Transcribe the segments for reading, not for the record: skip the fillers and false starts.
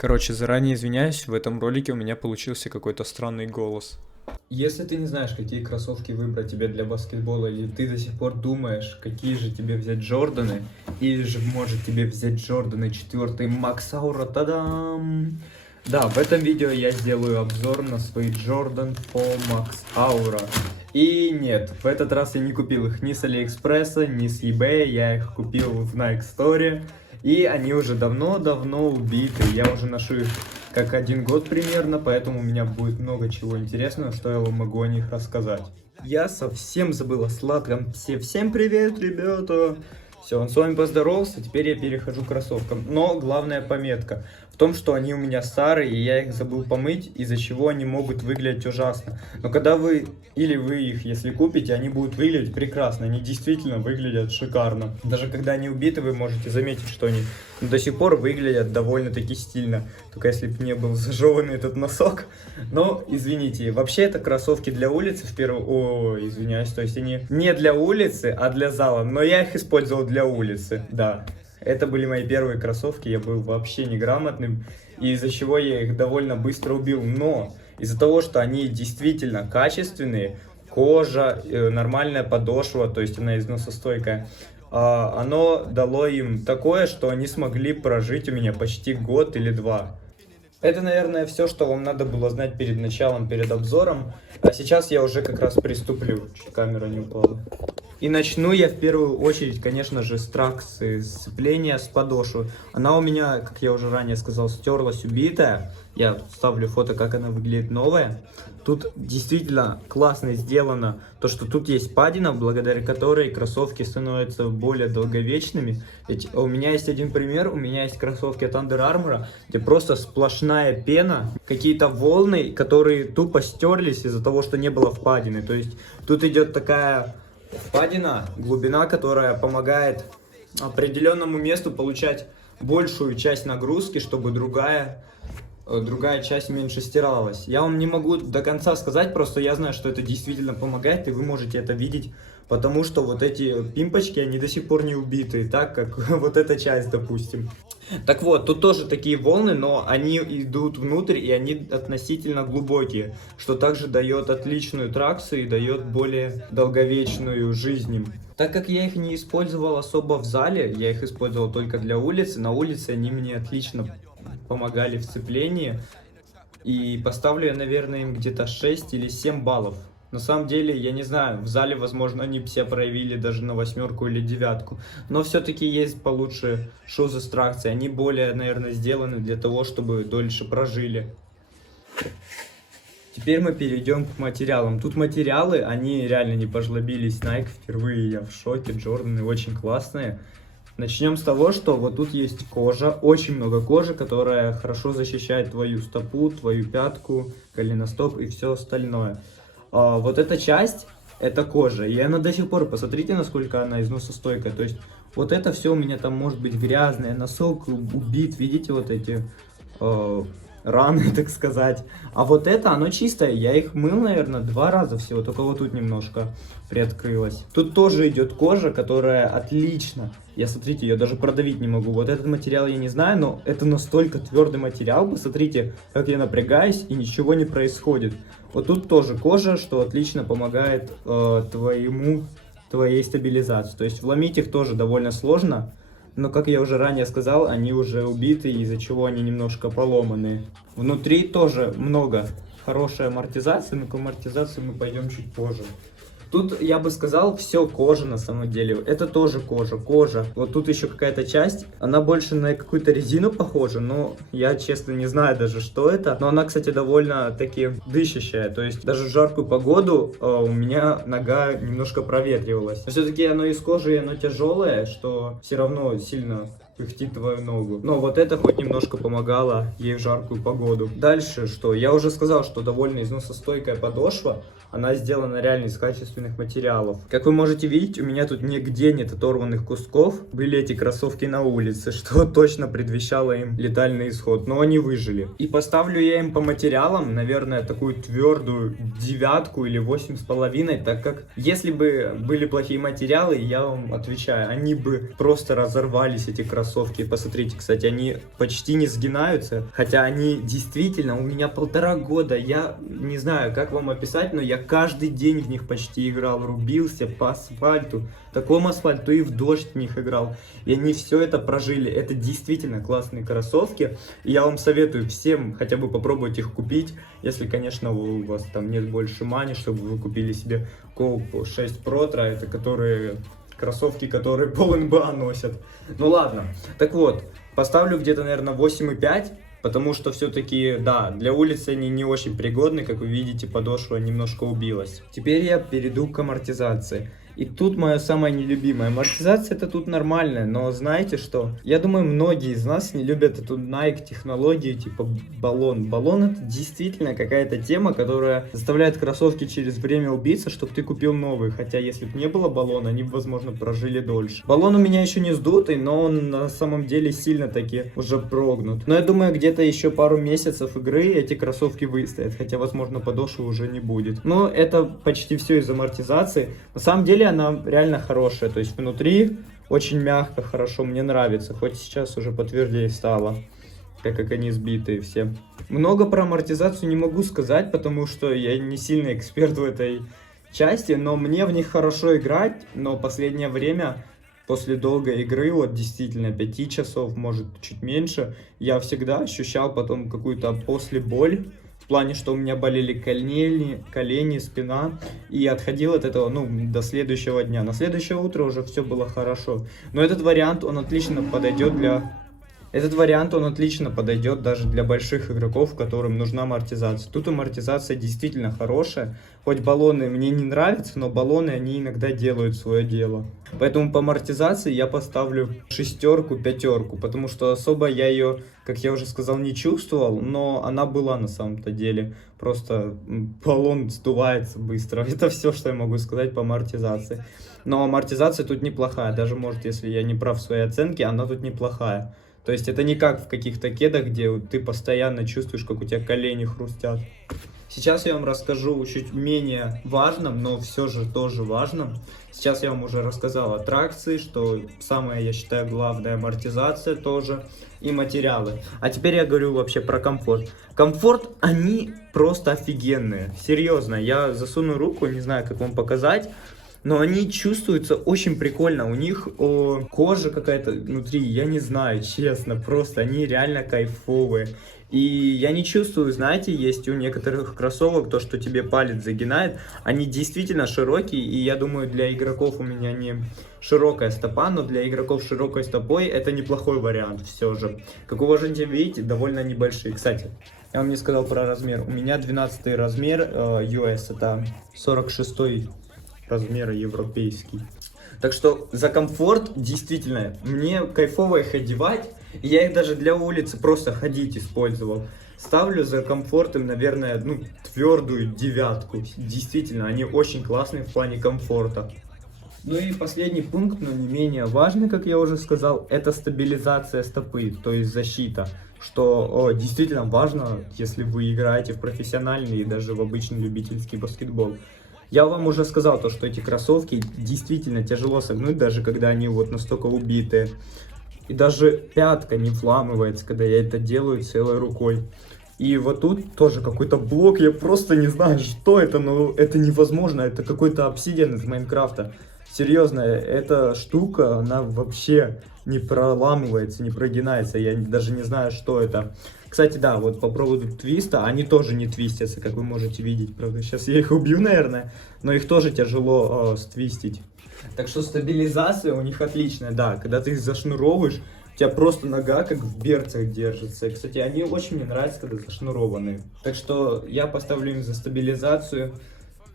Короче, заранее извиняюсь, в этом ролике у меня получился какой-то странный голос. Если ты не знаешь, какие кроссовки выбрать тебе для баскетбола, или ты до сих пор думаешь, какие же тебе взять Джорданы, или же может тебе взять Джорданы 4 Макс Аура, тадам! Да, в этом видео я сделаю обзор на свои Jordan 4 Max Aura. И нет, в этот раз я не купил их ни с Алиэкспресса, ни с eBay, я их купил в Nike Store. И они уже давно-давно убиты, я уже ношу их как 1 год примерно, поэтому у меня будет много чего интересного, что я вам могу о них рассказать. Я совсем забыл о сладком. Всем привет, ребята! Все, он с вами поздоровался, теперь я перехожу к кроссовкам. Но главная пометка в том, что они у меня старые, и я их забыл помыть, из-за чего они могут выглядеть ужасно. Но когда вы их, если купите, они будут выглядеть прекрасно, они действительно выглядят шикарно. Даже когда они убиты, вы можете заметить, что они до сих пор выглядят довольно-таки стильно. Только если бы не был зажеванный этот носок. Но, извините, вообще это кроссовки для улицы в первую... Ой, извиняюсь, то есть они не для улицы, а для зала. Но я их использовал для улицы, да. Это были мои первые кроссовки, я был вообще неграмотным, из-за чего я их довольно быстро убил. Но из-за того, что они действительно качественные, кожа, нормальная подошва, то есть она износостойкая, оно дало им такое, что они смогли прожить у меня почти год или 2. Это, наверное, все, что вам надо было знать перед началом, перед обзором. А сейчас я уже как раз приступлю. Чуть камера не упала. И начну я в первую очередь, конечно же, с тракции сцепления с подошвы. Она у меня, как я уже ранее сказал, стерлась, убитая. Я вставлю фото, как она выглядит новая. Тут действительно классно сделано то, что тут есть падина, благодаря которой кроссовки становятся более долговечными. Ведь у меня есть один пример, у меня есть кроссовки от Under Armour, где просто сплошная пена, какие-то волны, которые тупо стерлись из-за того, что не было впадины. То есть тут идет такая впадина, глубина, которая помогает определенному месту получать большую часть нагрузки, чтобы другая часть меньше стиралась. Я вам не могу до конца сказать, просто я знаю, что это действительно помогает, и вы можете это видеть, потому что вот эти пимпочки, они до сих пор не убиты, так как вот эта часть, допустим. Так вот, тут тоже такие волны, но они идут внутрь, и они относительно глубокие, что также дает отличную тракцию и дает более долговечную жизнь им. Так как я их не использовал особо в зале, я их использовал только для улицы, на улице они мне отлично помогали в сцеплении, и поставлю я, наверное, им где-то 6 или 7 баллов. На самом деле, я не знаю, в зале, возможно, они все проявили даже на 8 или 9, но все-таки есть получше шузы с тракцией, они более, наверное, сделаны для того, чтобы дольше прожили. Теперь мы перейдем к материалам. Тут материалы, они реально не пожлобились. Nike, впервые я в шоке, Джорданы очень классные. Начнем с того, что вот тут есть кожа, очень много кожи, которая хорошо защищает твою стопу, твою пятку, голеностоп и все остальное. Вот эта часть, это кожа, и она до сих пор, посмотрите, насколько она износостойкая. То есть вот это все у меня там может быть грязное, носок убит, видите вот эти раны, так сказать. А вот это, оно чистое, я их мыл, наверное, 2 раза всего, только вот тут немножко приоткрылось. Тут тоже идет кожа, которая отлично. Я, смотрите, ее даже продавить не могу. Вот этот материал я не знаю, но это настолько твердый материал. Посмотрите, как я напрягаюсь, и ничего не происходит. Вот тут тоже кожа, что отлично помогает твоей стабилизации. То есть вломить их тоже довольно сложно. Но, как я уже ранее сказал, они уже убиты, из-за чего они немножко поломаны. Внутри тоже много хорошей амортизации, но к амортизации мы пойдем чуть позже. Тут, я бы сказал, все кожа на самом деле. Это тоже кожа. Вот тут еще какая-то часть, она больше на какую-то резину похожа, но я, честно, не знаю даже, что это. Но она, кстати, довольно-таки дышащая. То есть даже в жаркую погоду у меня нога немножко проветривалась. Но все-таки оно из кожи, и оно тяжелое, что все равно сильно пыхтит твою ногу. Но вот это хоть немножко помогало ей в жаркую погоду. Дальше что? Я уже сказал, что довольно износостойкая подошва. Она сделана реально из качественных материалов. Как вы можете видеть, у меня тут нигде нет оторванных кусков. Были эти кроссовки на улице, что точно предвещало им летальный исход. Но они выжили. И поставлю я им по материалам, наверное, такую твердую 9 или 8,5, так как если бы были плохие материалы, я вам отвечаю, они бы просто разорвались, эти кроссовки. кроссовки. Посмотрите, кстати, они почти не сгинаются. Хотя они действительно у меня 1,5 года. Я не знаю, как вам описать, но я каждый день в них почти играл. Рубился по асфальту. Такому асфальту и в дождь в них играл. И они все это прожили. Это действительно классные кроссовки. И я вам советую всем хотя бы попробовать их купить. Если, конечно, у вас там нет больше мани, чтобы вы купили себе Cope 6 Pro. Это которые кроссовки, которые пол-НБА носят. Ну ладно. Так вот, поставлю где-то, наверное, 8,5. Потому что все-таки, да, для улицы они не очень пригодны. Как вы видите, подошва немножко убилась. Теперь я перейду к амортизации. И тут моя самая нелюбимая. Амортизация это тут нормальная, но знаете что? Я думаю, многие из нас не любят эту Nike технологию типа баллон. Баллон это действительно какая-то тема, которая заставляет кроссовки через время убиться, чтобы ты купил новые. Хотя если бы не было баллона, они бы, возможно, прожили дольше. Баллон у меня еще не сдутый, но он на самом деле сильно таки уже прогнут. Но я думаю, где-то еще пару месяцев игры эти кроссовки выстоят. Хотя, возможно, подошвы уже не будет. Но это почти все из амортизации. На самом деле она реально хорошая, то есть внутри очень мягко, хорошо, мне нравится, хоть сейчас уже потвердее стало, как они сбитые все. Много про амортизацию не могу сказать, потому что я не сильный эксперт в этой части, но мне в них хорошо играть, но последнее время, после долгой игры, вот действительно 5 часов, может чуть меньше, я всегда ощущал потом какую-то боль. В плане, что у меня болели колени, спина, и отходил от этого, до следующего дня. На следующее утро уже все было хорошо. Но этот вариант, он отлично подойдет даже для больших игроков, которым нужна амортизация. Тут амортизация действительно хорошая. Хоть баллоны мне не нравятся, но баллоны, они иногда делают свое дело. Поэтому по амортизации я поставлю 6, 5, потому что особо я ее, как я уже сказал, не чувствовал, но она была на самом-то деле. Просто баллон сдувается быстро. Это все, что я могу сказать по амортизации. Но амортизация тут неплохая. Даже, может, если я не прав в своей оценке, она тут неплохая. То есть это не как в каких-то кедах, где ты постоянно чувствуешь, как у тебя колени хрустят. Сейчас я вам расскажу чуть менее важном, но все же тоже важном. Сейчас я вам уже рассказал о тракции, что самое, я считаю, главное, амортизация тоже, и материалы. А теперь я говорю вообще про комфорт. Комфорт, они просто офигенные. Серьезно, я засуну руку, не знаю, как вам показать. Но они чувствуются очень прикольно, у них кожа какая-то внутри, я не знаю, честно, просто они реально кайфовые. И я не чувствую, знаете, есть у некоторых кроссовок то, что тебе палец загинает, они действительно широкие, и я думаю, для игроков у меня не широкая стопа, но для игроков с широкой стопой это неплохой вариант все же. Как вы можете видеть, довольно небольшие. Кстати, я вам не сказал про размер, у меня 12 размер US, это 46 размера европейский. Так что за комфорт действительно мне кайфово их одевать. И я их даже для улицы просто ходить использовал. Ставлю за комфортом, наверное, твердую 9. Действительно, они очень классные в плане комфорта. Ну и последний пункт, но не менее важный, как я уже сказал, это стабилизация стопы, то есть защита. Что действительно важно, если вы играете в профессиональный и даже в обычный любительский баскетбол. Я вам уже сказал, что эти кроссовки действительно тяжело согнуть, даже когда они вот настолько убитые. И даже пятка не вламывается, когда я это делаю целой рукой. И вот тут тоже какой-то блок, я просто не знаю, что это, но это невозможно. Это какой-то обсидиан из Майнкрафта. Серьезно, эта штука, она вообще не проламывается, не прогинается. Я даже не знаю, что это. Кстати, да, вот по поводу твиста, они тоже не твистятся, как вы можете видеть. Правда, сейчас я их убью, наверное, но их тоже тяжело ствистить. Так что стабилизация у них отличная, да. Когда ты их зашнуровываешь, у тебя просто нога как в берцах держится. И, кстати, они очень мне нравятся, когда зашнурованные. Так что я поставлю им за стабилизацию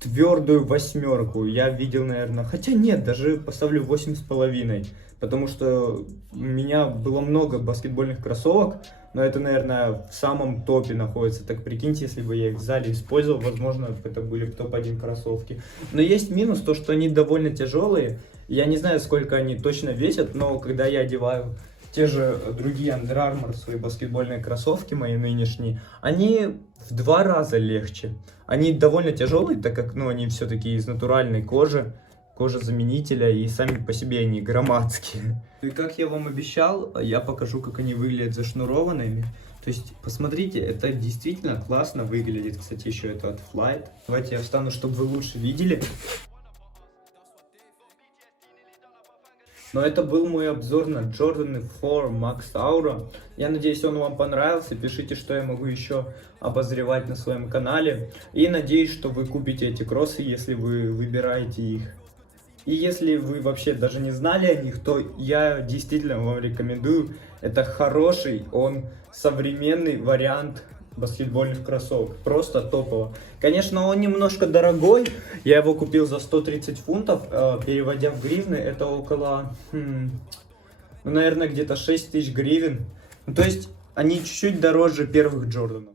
твердую 8. Я видел, наверное, хотя нет, даже поставлю 8,5. Потому что у меня было много баскетбольных кроссовок, но это, наверное, в самом топе находится. Так прикиньте, если бы я их в зале использовал, возможно, это были бы топ-1 кроссовки. Но есть минус, то что они довольно тяжелые. Я не знаю, сколько они точно весят, но когда я одеваю те же другие Under Armour, свои баскетбольные кроссовки, мои нынешние, они в 2 раза легче. Они довольно тяжелые, так как они все-таки из натуральной кожи. кожезаменителя, и сами по себе они громадские. И как я вам обещал, я покажу, как они выглядят зашнурованными. То есть, посмотрите, это действительно классно выглядит. Кстати, еще это от Flight. Давайте я встану, чтобы вы лучше видели. Но это был мой обзор на Jordan 4 Max Aura. Я надеюсь, он вам понравился. Пишите, что я могу еще обозревать на своем канале. И надеюсь, что вы купите эти кроссы, если вы выбираете их. И если вы вообще даже не знали о них, то я действительно вам рекомендую. Это хороший, он современный вариант баскетбольных кроссовок. Просто топово. Конечно, он немножко дорогой. Я его купил за 130 фунтов. Переводя в гривны, это около, наверное, где-то 6 тысяч гривен. Ну, то есть, они чуть-чуть дороже первых Джорданов.